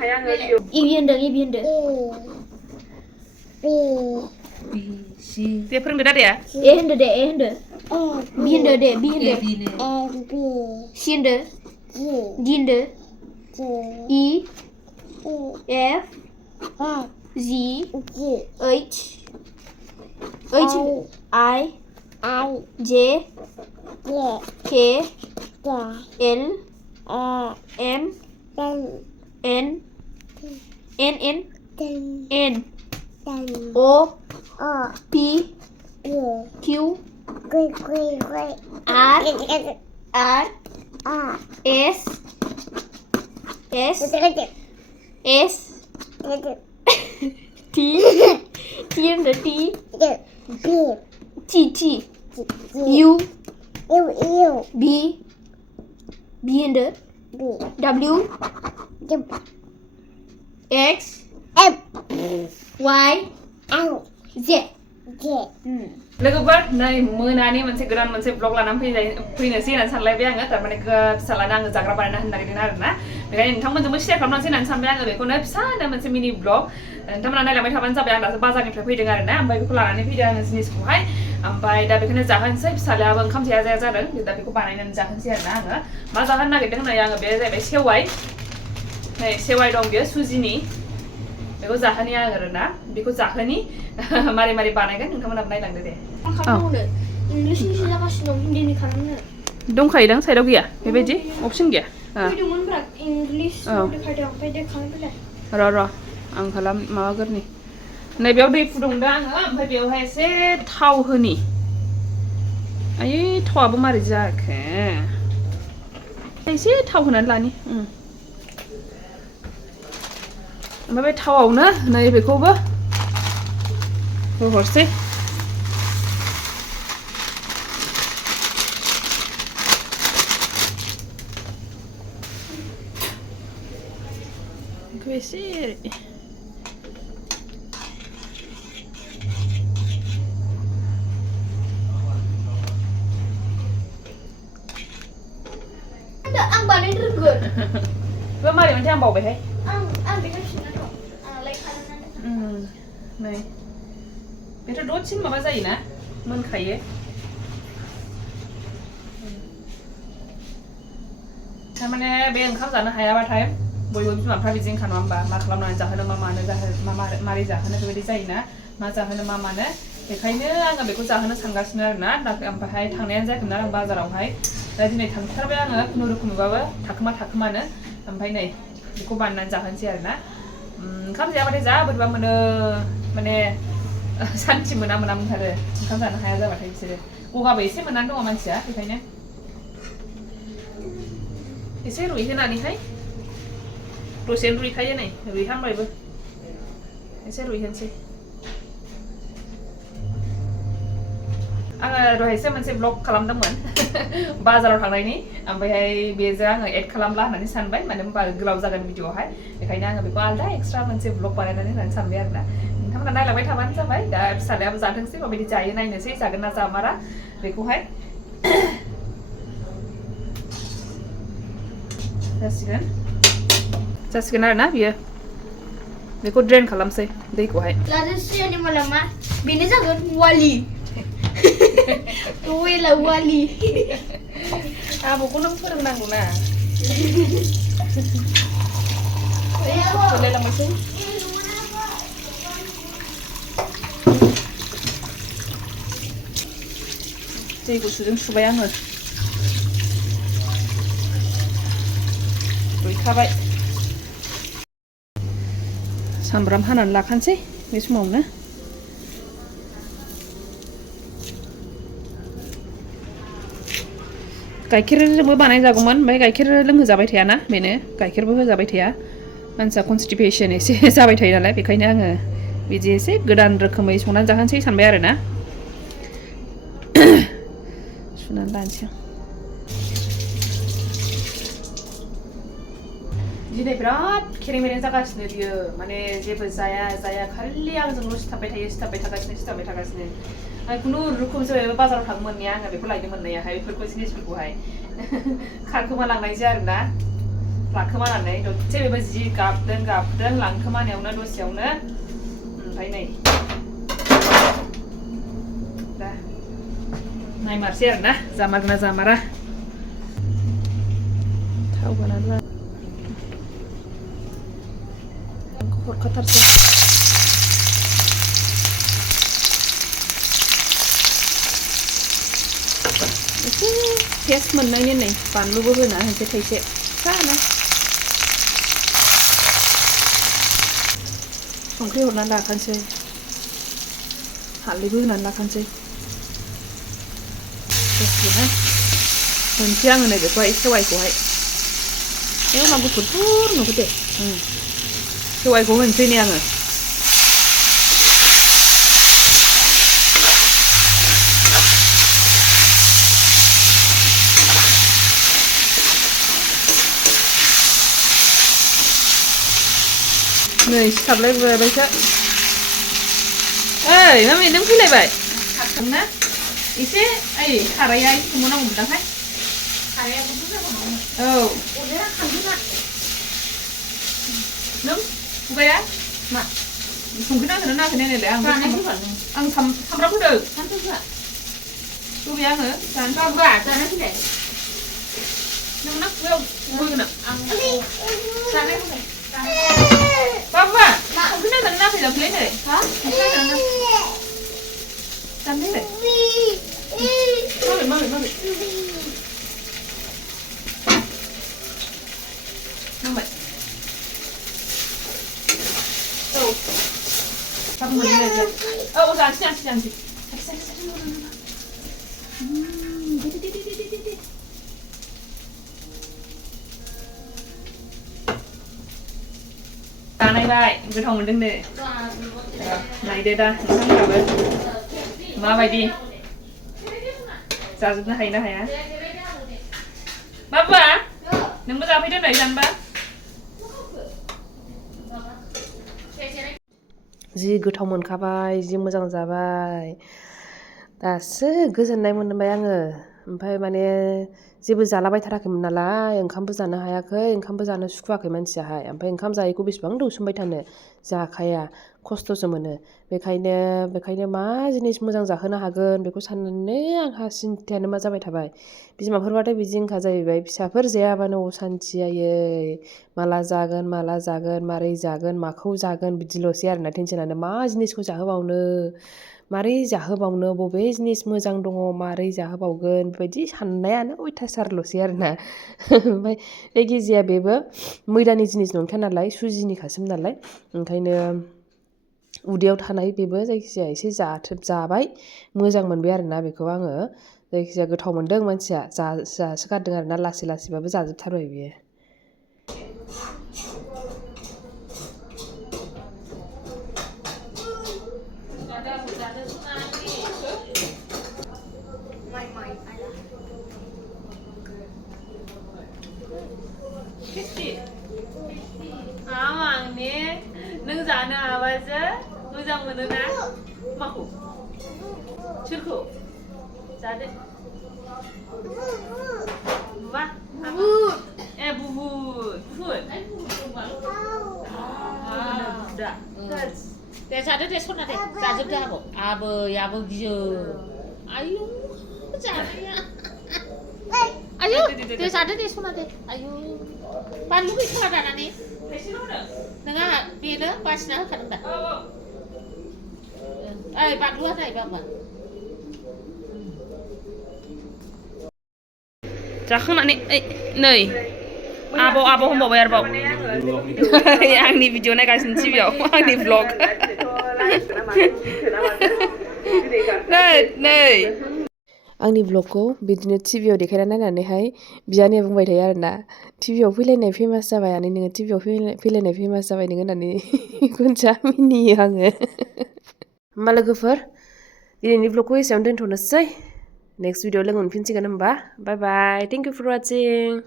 हाया आङो इबि होनदों B C दे फोरोंदो दादाया ए होनदो दे ए होनदो बि होनदो दे बि होनदो सि होनदो दि होनदो E F G H I J K L M N O P Q R S T होनदो T U B होनदो W X Y Z लोगोफोर नै मोनानि मोनसे गोदान मोनसे ब्लग लानानै फैनोसै होननानै सानलायबाय आङो थारमाने फिसालानो आङो जाग्रा बानायना होनो नागिरदों आरोना बेखायनो नोंथांमोनजोंबो शेयार खालामनोसै होननानै सानबाय आङो बेखौनो फिसानो मोनसे मिनि ब्लग नोंथांमोना नायलांबाय थाबानो जाबाय आं दासो बाजारनिफ्राय फैदों आरोना ओमफ्राय बेखौ लानानै फैदों आङो जिनिसखौहाय ओमफ्राय दा बेखौनो जाहोनोसै फिसालायाबो ओंखाम जाया जादों दा बेखौ बानायनानै जाहोनोसै आरोना आङो मा जाहोनो नागिरदों होननाय आङो बे जाहैबाय सेवाइ दं बेयो सुजिनि बेखौ जाहोनि आरोना बेखौ जाहोनि मारै मारै बानायगोन नोंथांमोनाबो नायलांदो दे इंलिसनिसो जागासिनो दं हिन्दीनि खालामनो दंखायोदां साइडआव गैया बेबायदि अपसन गैया फैदोंमोनब्रा इंलिस देखायदों ओमफ्राय दे खालामफैलाय र' आं माबागोरनि नैबेयाव दै फुदुंदों आङो ओमफ्राय बेवहाय एसे थाव होनि आयै थावाबो मारै जाखो एसे थाव होनानै लानि ओमफ्राय बे थावआवनो नैबेखौबो होहरसै बेखौ एसे आं बानायनो रोंगोन बे मारै मोनसे आं बावबायहाय आं देखायफिनना दं आंलाय खालामनानै नै बेथ' दसेनो माबा जायोना मोनखायो थारमाने बे ओंखाम जानो हायाबाथाय बयबो बिमाफ्रा बिदि ओंखा नङा होमबा मा खालामनानै जाहोनो मा मानो मारै जाहोनो बेबायदि जायोना मा जाहोनो मा मानो बेखायनो आङो बेखौ जाहोनो सानगासिनो आरोना ओमफ्रायहाय थांनायानो जायाखैमोन आरो बाजारावहाय दा दिनै थांथारबाय आङो खुनुरुखुमबाबो थाखोमानो ओमफ्राय नै बेखौ बानायनानै जाहोनोसै आरोना ओंखाम जायाबाथाय जा बोरैबा मोनो माने सान्थि मोनथारो ओंखाम जानो हाया जाबाथाय बिसोरो गगाबो एसे मोननानै दङ मानसिया बेखायनो एसे रुइहोनानैहाय दसेनो रुइखायो नै रुइहांबायबो एसे रुइहोनोसै आङो दहायसो मोनसे ब्लग खालामदोंमोन बाजाराव थांनायनि ओमफ्रायहाय बेजों आङो एड खालामला होननानै सानबाय मानो होनबा गोलाव जागोन भिडिअआवहाय बेखायनो आङो बेखौ आलदा एक्सट्रा मोनसे ब्लग बानायनानै होननानै सानबाय आरोना नोंथांमोना नायलांबाय थाबानो जाबाय दा फिसालायाबो जाथोंसै माबायदि जायो नायनोसै जागोन ना जामारा बेखौहाय जासिगोन आरोना बियो बेखौ ड्रेन खालामसै दैखौहाय लादोसैनि माला मा बेनो जागोन वाली वेला वाली आब'खौ नों फोरोंनांगौ ना लांबायसै दै गुसुजों सुबाय आङो रुइखाबाय सामब्राम हानानै लाखानोसै बे समावनो गाइखेरजोंबो बानायजागौमोन ओमफ्राय गाइखेर लोंहोजाबाय थायाना बेनो गाइखेरबो होजाबाय थाया मानसिया कनस्टिपेसन एसे जाबाय थायो नालाय बेखायनो आङो बिदि एसे गोदान रोखोमै संनानै जाहोनोसै सानबाय आरोना सुनानै लानोसै आं दिनै बिराद खेरेमेरे जागासिनो बियो माने जेबो जाया खालि आंजोंल' सिथाबबाय थागासिनो खुनुरुखुमसो बाजाराव थांनो मोननाया आङो बेखौ लायनो मोननायाहाय बेफोरखौ जिनिसफोरखौहाय खारखोमा लांनायसै आरोना लाखोमानानै दसे बेबायदि गाबदों लांखोमानायावनो दसेयावनो ओमफ्राय नै दा नायमारसै आरोना जामारगोना जामारा थाव होनानै हरखाथारसै एसे टेस्ट मोननायनि नै बानलुबो होना होनोसै थाइसे फिसानो संख्रि हरनानै लाखानोसै हालदैबो होनानै लाखानोसै दसेनो होनसै आङो नै बेखौहाय सेवाइखौहाय मा गुफुर नुखो दे सेवाइखौ होनसै नै आङो नै सिथाबलायबायसो ओइ मामि नों फैलायबाय खारखांना एसे ओइ साराया एसे संबावनांगौमोनदांहाय साराया गुदुं जाबावनांगौ औ अरजाया खांदोंना नों फुबाया मा संख्रि नांगोना नाङाखै नायनायलाय आं सामब्राम होदों होबाय आङो जानो बाबा जानो फैलाय नोंना फुबायाव होगोन आं जानाय होबाय Papa, không biết nó phải làm thế này hả? Làm thế này. Mami. Mami. Oh. Papa mau ini aja. Oh, udah siang. Di. नायबाय गोथाव मोनदों नो नायदो दा नोंथांमोनाबो माबायदि जाजोबनो हायो ना हाया बाबा नोंबो जाफैदो नै जानोबा जि गोथाव मोनखाबाय जि मोजां जाबाय दासो गोजोननाय मोनबाय आङो ओमफ्राय माने जेबो जालाबायथाराखैमोन नालाय ओंखामबो जानो हायाखै ओंखामबो जानो सुखुवाखै मानसियाहाय ओमफ्राय ओंखाम जायैखौ बेसेबां दौसोमबाय थानो जाखाया खस्थ'सो मोनो बेखायनो मा जिनिस मोजां जाहोनो हागोन बेखौ साननानै आंहा सिन्थायानो मा जाबाय थाबाय बिमाफोरबाथाय बिदिनोखा जाहैबाय फिसाफोर जायाबानो असान्थि आयै माला जागोन मारै जागोन माखौ जागोन बिदिल'सै आरोना टेनसनानो मा जिनिसखौ जाहोबावनो मारै जाहोबावनो बबे जिनिस मोजां दङ मारै जाहोबावगोन बेबायदि साननायानो अयथासारल'सै आरोना ओमफ्राय जायखिजाया बेबो मैदानि जिनिस नंखाया नालाय सुजिनिखासोमोन नालाय ओंखायनो उदैयाव थानाय बेबो जायखिजाया एसे जाबाय मोजां मोनबाय आरोना बेखौ आङो जायखिजाया गोथाव मोनदों मानसिया जासोगारदों आरोना लासैबाबो जाजोबथारबाय बियो आंने नों जानो हाबासो मोजां मोनोना माखौ सोरखौ जादो बुबा बुहुद दे जादो दे सना दे जाजोबदो आबो गियो आयु जानाया आयु दे जादो दे सना दे आयु बानलु गैथारा दानानै नोंहा बेनो बासिना होखादों दा ओइ बानलुआ नाय बाबा जाखांनानै नै आब' होनबावबाय आरोबाव आंनि भिडिअ नायगासिनो टिभियाव आंनि ब्लग नै आंनि ब्लगखौ बिदिनो टिभियाव देखायना नायनानैहाय बियानैया बुंबाय थायो आरोना टिभियाव फैलायनाय फेमास जाबाय आनै नोङो टिभियाव फैलायनाय फेमास जाबाय नोङो होननानै गुनजा मिनियो आङो होमबा लोगोफोर दिनैनि ब्लगखौ एसेयावनो दोनथ'नोसै नेक्स्ट भिडिअ लोगो मोनफिनसिगोन होमबा बाय बाय थेंक इउ फर वाचिं